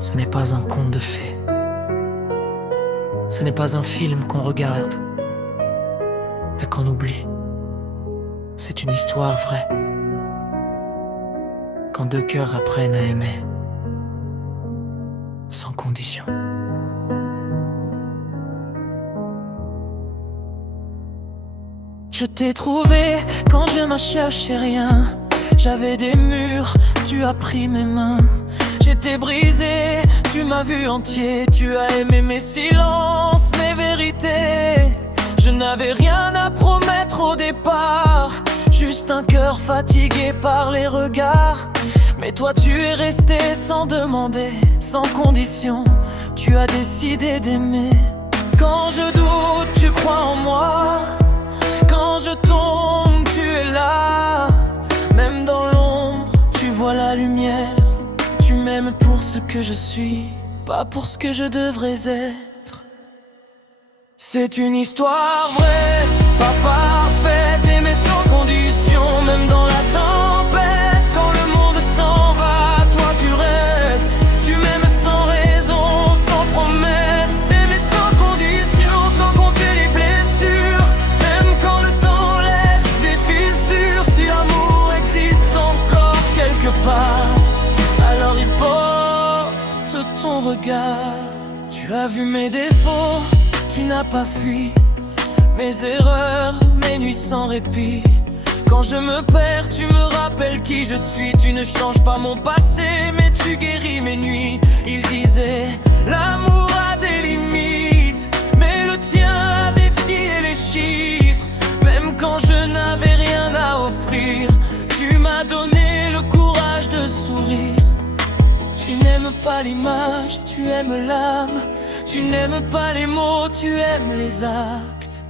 Ce n'est pas un conte de fées. Ce n'est pas un film qu'on regarde, mais qu'on oublie. C'est une histoire vraie. Quand deux cœurs apprennent à aimer, sans condition. Je t'ai trouvé quand je ne cherchais rien. J'avais des murs, tu as pris mes mains. J'étais brisé, tu m'as vu entier. Tu as aimé mes silences, mes vérités. Je n'avais rien à promettre au départ, juste un cœur fatigué par les regards. Mais toi tu es resté sans demander, sans condition. Tu as décidé d'aimer. Quand je doute, tu crois en moi. Quand je tombe, tu es là. Même dans l'ombre, tu vois la lumière. Tu m'aimes pour ce que je suis, pas pour ce que je devrais être. C'est une histoire vraie, pas parfaite, aimée sans condition. Même dans la tempête, quand le monde s'en va, toi tu restes. Tu m'aimes sans raison, sans promesse, aimée sans condition, sans compter les blessures. Même quand le temps laisse des fissures, si l'amour existe encore quelque part, alors il porte ton regard. Tu as vu mes défauts, tu n'as pas fui mes erreurs, mes nuits sans répit. Quand je me perds, tu me rappelles qui je suis. Tu ne changes pas mon passé, mais tu guéris mes nuits. Il disait, l'amour a des limites, mais le tien a défié les chiffres. Même quand je n'avais rien à offrir, tu m'as donné le courage de sourire. Tu n'aimes pas l'image, tu aimes l'âme. Tu n'aimes pas les mots, tu aimes les actes.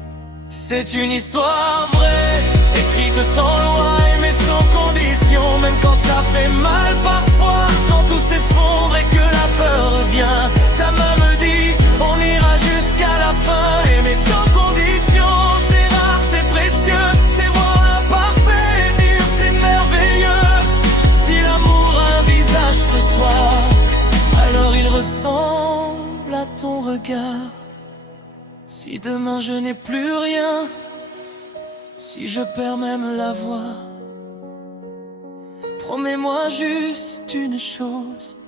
C'est une histoire vraie, écrite sans loi, aimée sans condition. Même quand ça fait mal parfois, quand tout s'effondre et que la peur revient, ta main me dit, on ira jusqu'à la fin. Aimer sans condition, c'est rare, c'est précieux. C'est voir l'imparfait et dire c'est merveilleux. Si l'amour a un visage ce soir, alors il ressemble à ton regard. Si demain je n'ai plus rien, si je perds même la voix, promets-moi juste une chose,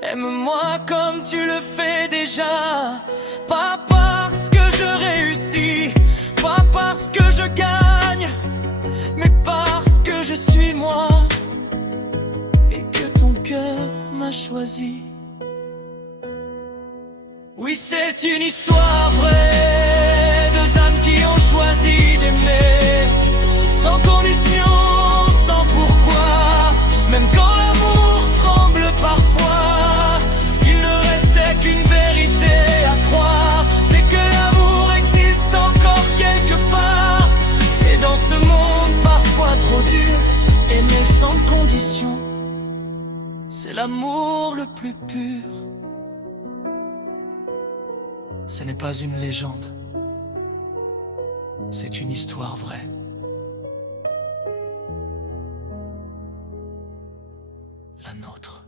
aime-moi comme tu le fais déjà. Pas parce que je réussis, pas parce que je gagne, mais parce que je suis moi et que ton cœur m'a choisi. Oui, c'est une histoire vraie, deux âmes qui ont choisi d'aimer, sans condition, sans pourquoi. Même quand l'amour tremble parfois, s'il ne restait qu'une vérité à croire, c'est que l'amour existe encore quelque part. Et dans ce monde parfois trop dur, aimer sans condition, c'est l'amour le plus pur. Ce n'est pas une légende, c'est une histoire vraie. La nôtre.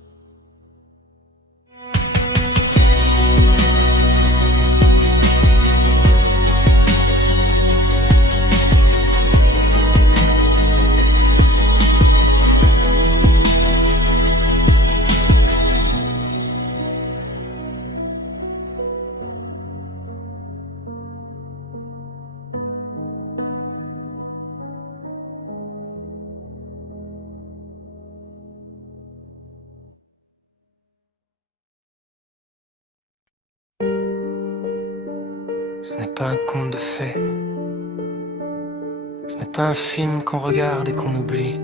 Ce n'est pas un conte de fées. Ce n'est pas un film qu'on regarde et qu'on oublie.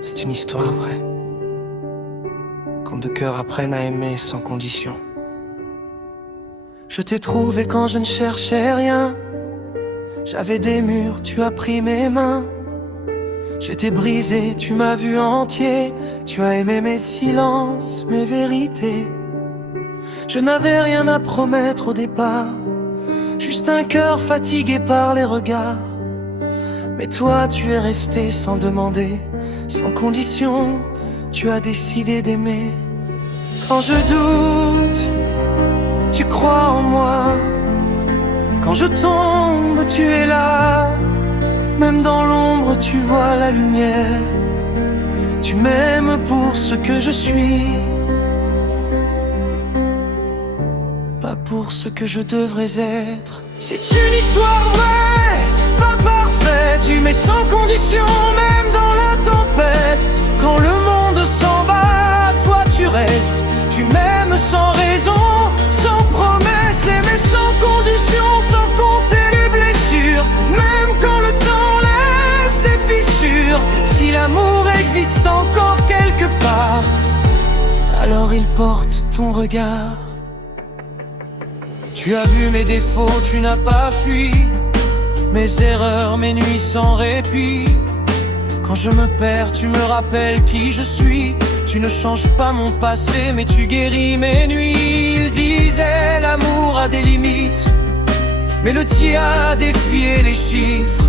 C'est une histoire vraie. Quand deux cœurs apprennent à aimer sans condition. Je t'ai trouvé quand je ne cherchais rien. J'avais des murs, tu as pris mes mains. J'étais brisé, tu m'as vu entier. Tu as aimé mes silences, mes vérités. Je n'avais rien à promettre au départ, juste un cœur fatigué par les regards. Mais toi tu es resté sans demander, sans condition. Tu as décidé d'aimer. Quand je doute, tu crois en moi. Quand je tombe, tu es là. Même dans l'ombre, tu vois la lumière. Tu m'aimes pour ce que je suis, pas pour ce que je devrais être. C'est une histoire vraie, pas parfaite. Tu m'aimes sans condition, même dans la tempête. Quand le monde s'en va, toi tu restes. Tu m'aimes sans raison, sans promesse. Aimer sans condition, sans compter les blessures. Même quand le temps laisse des fissures. Si l'amour existe encore quelque part, alors il porte ton regard. Tu as vu mes défauts, tu n'as pas fui mes erreurs, mes nuits sans répit. Quand je me perds, tu me rappelles qui je suis. Tu ne changes pas mon passé, mais tu guéris mes nuits. Il disait l'amour a des limites, mais le tien a défié les chiffres.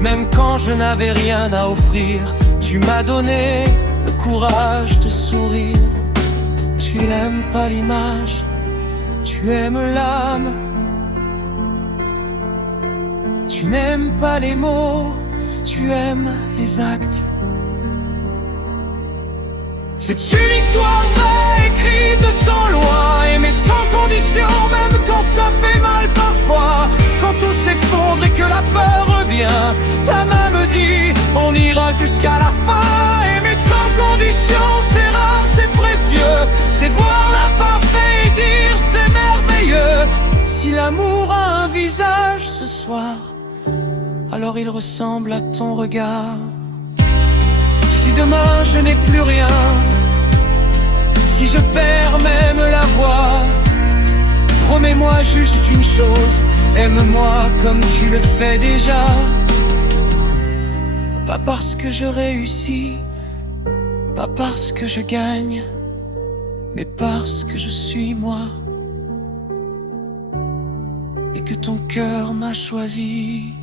Même quand je n'avais rien à offrir, tu m'as donné le courage de sourire. Tu n'aimes pas l'image, tu aimes l'âme. Tu n'aimes pas les mots, tu aimes les actes. C'est une histoire vraie, écrite sans loi. Aimer sans condition, même quand ça fait mal parfois. Quand tout s'effondre et que la peur revient, ta main me dit, on ira jusqu'à la fin. Aimer sans condition, c'est rare, c'est précieux. C'est voir l'imparfait et dire c'est merveilleux. Si l'amour a un visage ce soir, alors il ressemble à ton regard. Si demain je n'ai plus rien, si je perds même la voix, promets-moi juste une chose, aime-moi comme tu le fais déjà. Pas parce que je réussis, pas parce que je gagne, mais parce que je suis moi, et que ton cœur m'a choisi.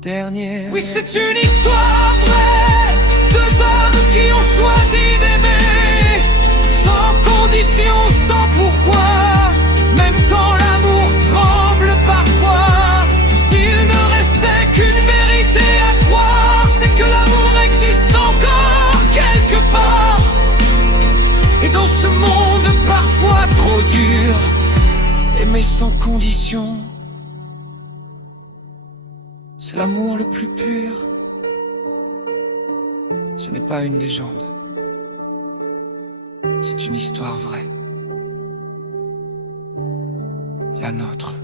Dernière. Oui, c'est une histoire vraie, deux hommes qui ont choisi d'aimer, sans condition, sans pourquoi. Même quand l'amour tremble parfois, s'il ne restait qu'une vérité à croire, c'est que l'amour existe encore quelque part. Et dans ce monde parfois trop dur, aimer sans condition, c'est l'amour le plus pur. Ce n'est pas une légende, c'est une histoire vraie, la nôtre.